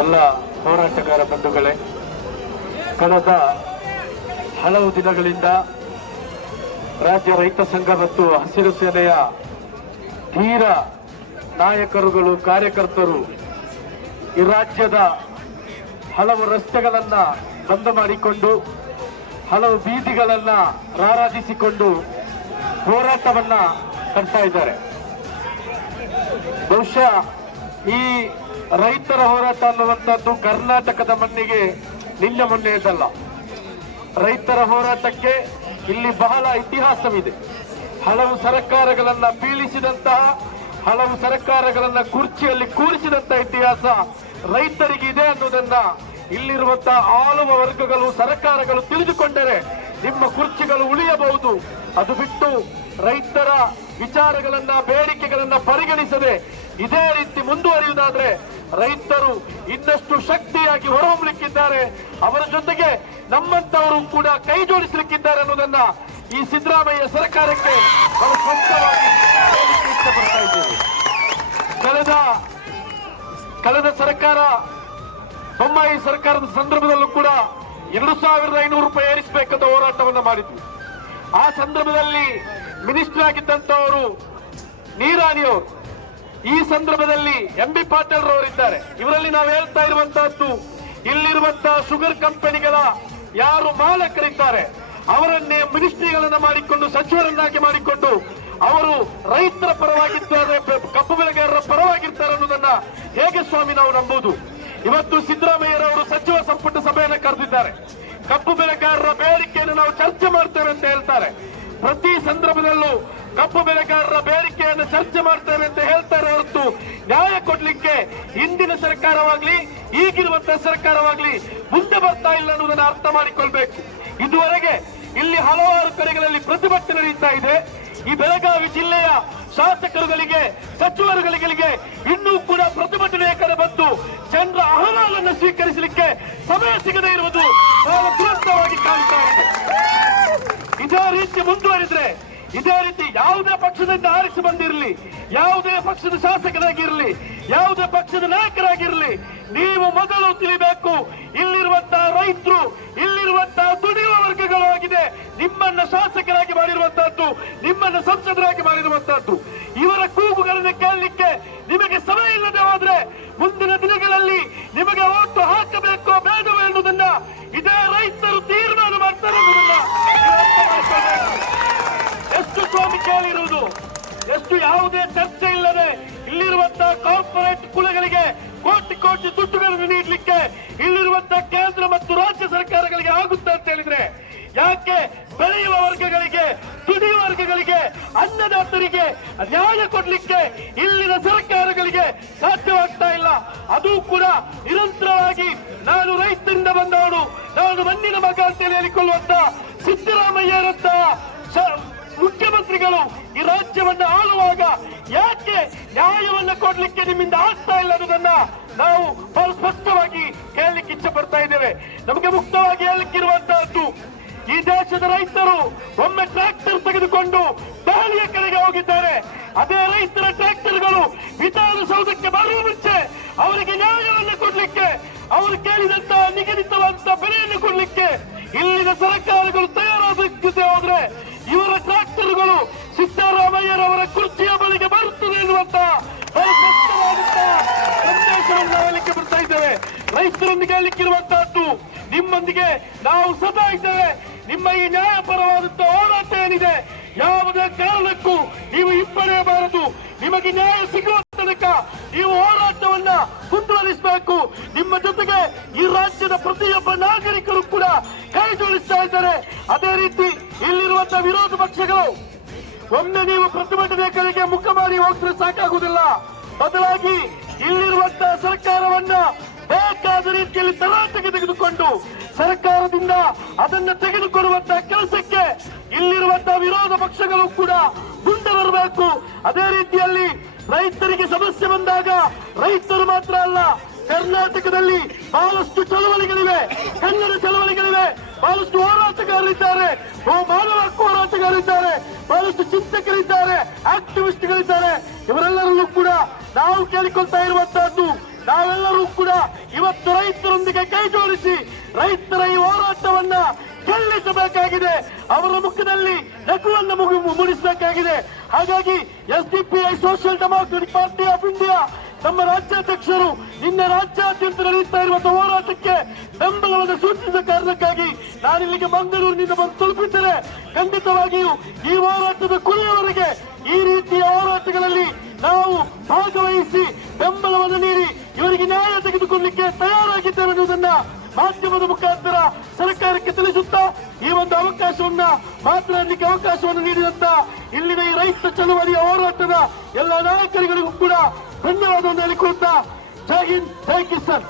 ಎಲ್ಲ ಹೋರಾಟಗಾರ ಬಂಧುಗಳೇ, ಕಳೆದ ಹಲವು ದಿನಗಳಿಂದ ರಾಜ್ಯ ರೈತ ಸಂಘ ಮತ್ತು ಹಸಿರು ಸೇನೆಯ ಧೀರ ನಾಯಕರುಗಳು, ಕಾರ್ಯಕರ್ತರು ಈ ರಾಜ್ಯದ ಹಲವು ರಸ್ತೆಗಳನ್ನು ಬಂದ್ ಮಾಡಿಕೊಂಡು, ಹಲವು ಬೀದಿಗಳನ್ನ ರಾರಾಜಿಸಿಕೊಂಡು ಹೋರಾಟವನ್ನ ಕಟ್ತಾ ಇದ್ದಾರೆ. ಬಹುಶಃ ಈ ರೈತರ ಹೋರಾಟ ಅನ್ನುವಂಥದ್ದು ಕರ್ನಾಟಕದ ಮಣ್ಣಿಗೆ ನಿನ್ನೆ ಮೊನ್ನೆಯದಲ್ಲ ರೈತರ ಹೋರಾಟಕ್ಕೆ ಇಲ್ಲಿ ಬಹಳ ಇತಿಹಾಸವಿದೆ. ಹಲವು ಸರ್ಕಾರಗಳನ್ನ ಬೀಳಿಸಿದಂತಹ, ಹಲವು ಸರ್ಕಾರಗಳನ್ನ ಕುರ್ಚಿಯಲ್ಲಿ ಕೂರಿಸಿದಂತಹ ಇತಿಹಾಸ ರೈತರಿಗೆ ಇದೆ ಅನ್ನೋದನ್ನ ಇಲ್ಲಿರುವಂತಹ ಆಳುವ ವರ್ಗಗಳು, ಸರ್ಕಾರಗಳು ತಿಳಿದುಕೊಂಡರೆ ನಿಮ್ಮ ಕುರ್ಚಿಗಳು ಉಳಿಯಬಹುದು. ಅದು ಬಿಟ್ಟು ರೈತರ ವಿಚಾರಗಳನ್ನ, ಬೇಡಿಕೆಗಳನ್ನ ಪರಿಗಣಿಸದೆ ಇದೇ ರೀತಿ ಮುಂದುವರಿಯುವುದಾದ್ರೆ ರೈತರು ಇನ್ನಷ್ಟು ಶಕ್ತಿಯಾಗಿ ಹೊರಹೊಮ್ಮಲಿಕ್ಕಿದ್ದಾರೆ. ಅವರ ಜೊತೆಗೆ ನಮ್ಮಂತವರು ಕೂಡ ಕೈ ಜೋಡಿಸಲಿಕ್ಕಿದ್ದಾರೆ ಅನ್ನೋದನ್ನ ಈ ಸಿದ್ದರಾಮಯ್ಯ ಸರ್ಕಾರಕ್ಕೆ ಬಹಳ ಸ್ಪಷ್ಟವಾಗಿ ಇಷ್ಟಪಡ್ತಾ ಕಳೆದ ಕಳೆದ ಸರ್ಕಾರ, ಬೊಮ್ಮಾಯಿ ಸರ್ಕಾರದ ಸಂದರ್ಭದಲ್ಲೂ ಕೂಡ ಎರಡು ಸಾವಿರದ ಐನೂರು ರೂಪಾಯಿ ಏರಿಸಬೇಕಂತ ಹೋರಾಟವನ್ನು ಮಾಡಿದ್ವಿ. ಆ ಸಂದರ್ಭದಲ್ಲಿ ಮಿನಿಸ್ಟರ್ ಆಗಿದ್ದಂತವರು ನೀರಾಣಿಯವರು ಈ ಸಂದರ್ಭದಲ್ಲಿ ಎಂ ಬಿ ಪಾಟೀಲ್ ರವರಿದ್ದಾರೆ. ಇವರಲ್ಲಿ ನಾವು ಹೇಳ್ತಾ ಇರುವಂತಹದ್ದು, ಇಲ್ಲಿರುವಂತಹ ಶುಗರ್ ಕಂಪನಿಗಳ ಯಾರು ಮಾಲಕರಿದ್ದಾರೆ, ಅವರನ್ನೇ ಮಿನಿಸ್ಟ್ರಿಗಳನ್ನ ಮಾಡಿಕೊಂಡು, ಸಚಿವರನ್ನಾಗಿ ಮಾಡಿಕೊಂಡು, ಅವರು ರೈತರ ಪರವಾಗಿದ್ದಾರೆ ಕಬ್ಬು ಬೆಳೆಗಾರರ ಪರವಾಗಿರ್ತಾರೆ ಅನ್ನೋದನ್ನ ಹೇಗೆ ಸ್ವಾಮಿ ನಾವು ನಂಬುದು ಇವತ್ತು ಸಿದ್ದರಾಮಯ್ಯರವರು ಸಚಿವ ಸಂಪುಟ ಸಭೆಯನ್ನು ಕರೆದಿದ್ದಾರೆ. ಕಬ್ಬು ಬೆಳೆಗಾರರ ಬೇಡಿಕೆಯನ್ನು ನಾವು ಚರ್ಚೆ ಮಾಡ್ತೇವೆ ಅಂತ ಹೇಳ್ತಾರೆ. ಪ್ರತಿ ಸಂದರ್ಭದಲ್ಲೂ ಕಬ್ಬು ಬೆಳೆಗಾರರ ಬೇಡಿಕೆಯನ್ನು ಚರ್ಚೆ ಮಾಡ್ತೇವೆ ಅಂತ ಹೇಳ್ತಾರೆ ಹೊರತು ನ್ಯಾಯ ಕೊಡ್ಲಿಕ್ಕೆ ಹಿಂದಿನ ಸರ್ಕಾರವಾಗ್ಲಿ ಈಗಿರುವಂತಹ ಸರ್ಕಾರವಾಗ್ಲಿ ಮುಂದೆ ಬರ್ತಾ ಇಲ್ಲ ಅನ್ನೋದನ್ನ ಅರ್ಥ ಮಾಡಿಕೊಳ್ಬೇಕು. ಇದುವರೆಗೆ ಇಲ್ಲಿ ಹಲವಾರು ಕಡೆಗಳಲ್ಲಿ ಪ್ರತಿಭಟನೆ ನಡೀತಾ ಇದೆ. ಈ ಬೆಳಗಾವಿ ಜಿಲ್ಲೆಯ ಶಾಸಕರುಗಳಿಗೆ, ಸಚಿವರುಗಳಿಗೆ ಇನ್ನೂ ಕೂಡ ಪ್ರತಿಭಟನೆಯ ಕಡೆ ಬಂದು ಜನರ ಅಹವಾಲನ್ನು ಸ್ವೀಕರಿಸಲಿಕ್ಕೆ ಸಮಯ ಸಿಗದೇ ಇರುವುದು ಬಹಳ ದುರಂತವಾಗಿ ಕಾಣ್ತಾ ಇದೆ. ಇದೇ ರೀತಿ ಮುಂದುವರಿದ್ರೆ ಇದೇ ರೀತಿ ಯಾವುದೇ ಪಕ್ಷದಿಂದ ಆರಿಸಿ ಬಂದಿರಲಿ, ಯಾವುದೇ ಪಕ್ಷದ ಶಾಸಕರಾಗಿರಲಿ, ಯಾವುದೇ ಪಕ್ಷದ ನಾಯಕರಾಗಿರಲಿ, ನೀವು ಮೊದಲು ತಿಳಿಬೇಕು, ಇಲ್ಲಿರುವಂತಹ ರೈತರು, ಇಲ್ಲಿರುವಂತಹ ದುಡಿಯುವ ವರ್ಗಗಳು ಆಗಿದೆ, ನಿಮ್ಮನ್ನ ಶಾಸಕರಾಗಿ ಮಾಡಿರುವಂತಹದ್ದು, ನಿಮ್ಮನ್ನ ಸಂಸದರಾಗಿ ಮಾಡಿರುವಂತಹದ್ದು. ಇವರ ಕೇಳಿರುವುದು. ಎಷ್ಟು ಯಾವುದೇ ಚರ್ಚೆ ಇಲ್ಲದೆ ಇಲ್ಲಿರುವಂತಹ ಕಾರ್ಪೊರೇಟ್ ಕುಲಗಳಿಗೆ ಕೋಟಿ ಕೋಟಿ ದುಡ್ಡುಗಳನ್ನು ನೀಡಲಿಕ್ಕೆ ಇಲ್ಲಿರುವಂತಹ ಕೇಂದ್ರ ಮತ್ತು ರಾಜ್ಯ ಸರ್ಕಾರಗಳಿಗೆ ಆಗುತ್ತೆ ಅಂತ ಹೇಳಿದ್ರೆ, ಯಾಕೆ ಬೆಳೆಯುವ ವರ್ಗಗಳಿಗೆ, ದುಡಿಯುವ ವರ್ಗಗಳಿಗೆ, ಅನ್ನದಾತರಿಗೆ ನ್ಯಾಯ ಕೊಡ್ಲಿಕ್ಕೆ ಇಲ್ಲಿನ ಸರ್ಕಾರಗಳಿಗೆ ಸಾಧ್ಯವಾಗ್ತಾ ಇಲ್ಲ? ಅದು ಕೂಡ ನಿರಂತರವಾಗಿ ನಾನು ರೈತರಿಂದ ಬಂದವನು, ನಾನು ಮಣ್ಣಿನ ಮಗ ಅಂತ ಹೇಳಿಕೊಳ್ಳುವಂತ ಸಿದ್ದರಾಮಯ್ಯರಂತಹ ಮುಖ್ಯಮಂತ್ರಿಗಳು ಈ ರಾಜ್ಯವನ್ನ ಆಳುವಾಗ ಯಾಕೆ ನ್ಯಾಯವನ್ನ ಕೊಡ್ಲಿಕ್ಕೆ ನಿಮ್ಮಿಂದ ಆಗ್ತಾ ಇಲ್ಲ ಅನ್ನೋದನ್ನ ನಾವು ಬಹಳ ಸ್ಪಷ್ಟವಾಗಿ ಹೇಳಲಿಕ್ಕೆ ಇಚ್ಛೆ ಪಡ್ತಾ ಇದ್ದೇವೆ. ನಮಗೆ ಮುಕ್ತವಾಗಿ ಹೇಳಲಿಕ್ಕಿರುವಂತಹದ್ದು ಈ ದೇಶದ ರೈತರು ಒಮ್ಮೆ ಟ್ರ್ಯಾಕ್ಟರ್ ತೆಗೆದುಕೊಂಡು ದೆಹಲಿಯ ಕಡೆಗೆ ಹೋಗಿದ್ದಾರೆ. ಅದೇ ರೈತರ ಟ್ರ್ಯಾಕ್ಟರ್ಗಳು ವಿಧಾನಸೌಧಕ್ಕೆ ಬರುವ ಮುಂಚೆ ಅವರಿಗೆ ನ್ಯಾಯವನ್ನು ಕೊಡ್ಲಿಕ್ಕೆ ಅವರು ಕೇಳಿದಂತಹ ನಿಗದಿತವಾದಂತಹ ಬೆಲೆಯನ್ನು ಹೇಳಲಿಕ್ಕೆ ಬರ್ತಾ ಇದ್ದೇವೆ. ರೈತರೊಂದಿಗೆ ಅಲ್ಲಿಕ್ಕಿರುವಂತಹದ್ದು, ನಿಮ್ಮೊಂದಿಗೆ ನಾವು ಸದಾ ಇದ್ದೇವೆ. ನಿಮ್ಮ ಈ ನ್ಯಾಯಪರವಾದಂತಹ ಹೋರಾಟ ಏನಿದೆ, ಯಾವುದೇ ಕಾರಣಕ್ಕೂ ನೀವು ಹಿಂಪಡೆಯಬಾರದು. ನಿಮಗೆ ನ್ಯಾಯ ಸಿಗುವ ತನಕ ನೀವು ಹೋರಾಟವನ್ನ ಮುಂದುವರಿಸಬೇಕು ನಿಮ್ಮ ಜೊತೆಗೆ ಈ ರಾಜ್ಯದ ಪ್ರತಿಯೊಬ್ಬ ನಾಗರಿಕರು ಕೂಡ ಕೈ ಜೋಡಿಸ್ತಾ ಇದ್ದಾರೆ. ಅದೇ ರೀತಿ ಇಲ್ಲಿರುವಂತಹ ವಿರೋಧ ಪಕ್ಷಗಳು, ಒಮ್ಮೆ ನೀವು ಪ್ರತಿಭಟನೆ ಕಡೆಗೆ ಮುಖ ಮಾಡಿ ಹೋಗ್ತಾರೆ ಸಾಕಾಗುವುದಿಲ್ಲ. ಬದಲಾಗಿ ಇಲ್ಲಿರುವಂತಹ ಸರ್ಕಾರವನ್ನ ಬೇಕಾದ ರೀತಿಯಲ್ಲಿ ತರಾಟೆಗೆ ತೆಗೆದುಕೊಂಡು ಸರ್ಕಾರದಿಂದ ಅದನ್ನ ತೆಗೆದುಕೊಡುವಂತಹ ಕೆಲಸಕ್ಕೆ ಇಲ್ಲಿರುವಂತಹ ವಿರೋಧ ಪಕ್ಷಗಳು ಕೂಡ ಮುಂದೆ ಬರಬೇಕು ಅದೇ ರೀತಿಯಲ್ಲಿ ರೈತರಿಗೆ ಸಮಸ್ಯೆ ಬಂದಾಗ ರೈತರು ಮಾತ್ರ ಅಲ್ಲ ಕರ್ನಾಟಕದಲ್ಲಿ ಬಹಳಷ್ಟು ಚಳವಳಿಗಳಿವೆ. ಕನ್ನಡ ಚಳವಳಿಗಳಿವೆ. ಬಹಳಷ್ಟು ಹೋರಾಟಗಾರರಿದ್ದಾರೆ. ಮಾನವ ಹಕ್ಕು ಹೋರಾಟಗಾರರಿದ್ದಾರೆ. ಬಹಳಷ್ಟು ಚಿಂತಕರಿದ್ದಾರೆ. ಆಕ್ಟಿವಿಸ್ಟ್ಗಳಿದ್ದಾರೆ. ಇವರೆಲ್ಲರಲ್ಲೂ ಕೂಡ ನಾವು ಕೇಳಿಕೊಳ್ತಾ ಇರುವಂತಹದ್ದು, ನಾವೆಲ್ಲರೂ ಕೂಡ ಇವತ್ತು ರೈತರೊಂದಿಗೆ ಕೈ ಜೋಡಿಸಿ ರೈತರ ಈ ಹೋರಾಟವನ್ನ ಗೆಲ್ಲಿಸಬೇಕಾಗಿದೆ. ಅವರ ಮುಖದಲ್ಲಿ ನಗುವನ್ನು ಮುಗಿ ಮೂಡಿಸಬೇಕಾಗಿದೆ. ಹಾಗಾಗಿ S D P I social democratic party of India ನಮ್ಮ ರಾಜ್ಯಾಧ್ಯಕ್ಷರು ನಿನ್ನೆ ರಾಜ್ಯಾದ್ಯಂತ ನಡೆಯುತ್ತಾ ಇರುವಂತಹ ಹೋರಾಟಕ್ಕೆ ಬೆಂಬಲವನ್ನು ಸೂಚಿಸಿದ ಕಾರಣಕ್ಕಾಗಿ ನಾನಿಲ್ಲಿಗೆ ಮಂಗಳೂರಿನಿಂದ ಬಂದು ತಲುಪಿದ್ದರೆ ಖಂಡಿತವಾಗಿಯೂ ಈ ಹೋರಾಟದ ಕೊನೆಯವರೆಗೆ ಈ ರೀತಿಯ ಹೋರಾಟಗಳಲ್ಲಿ ನಾವು ಭಾಗವಹಿಸಿ ಬೆಂಬಲವನ್ನು ನೀಡಿ ಇವರಿಗೆ ನ್ಯಾಯ ತೆಗೆದುಕೊಳ್ಳಲಿಕ್ಕೆ ತಯಾರಾಗಿದ್ದೇವೆ ಎನ್ನುವುದನ್ನ ಮಾಧ್ಯಮದ ಮುಖಾಂತರ ಸರ್ಕಾರಕ್ಕೆ ತಿಳಿಸುತ್ತಾ ಈ ಒಂದು ಅವಕಾಶವನ್ನ ಮಾತನಾಡಲಿಕ್ಕೆ ಅವಕಾಶವನ್ನು ನೀಡಿದಂತ ಇಲ್ಲಿನ ಈ ರೈತ ಚಳುವಳಿಯ ಹೋರಾಟದ ಎಲ್ಲ ನಾಯಕರುಗಳಿಗೂ ಕೂಡ ಧನ್ಯವಾದವನ್ನು ಹೇಳಿಕೊಳ್ತಾ ಜೈ ಹಿಂದ್ ಜೈ ಕಿಸಾನ್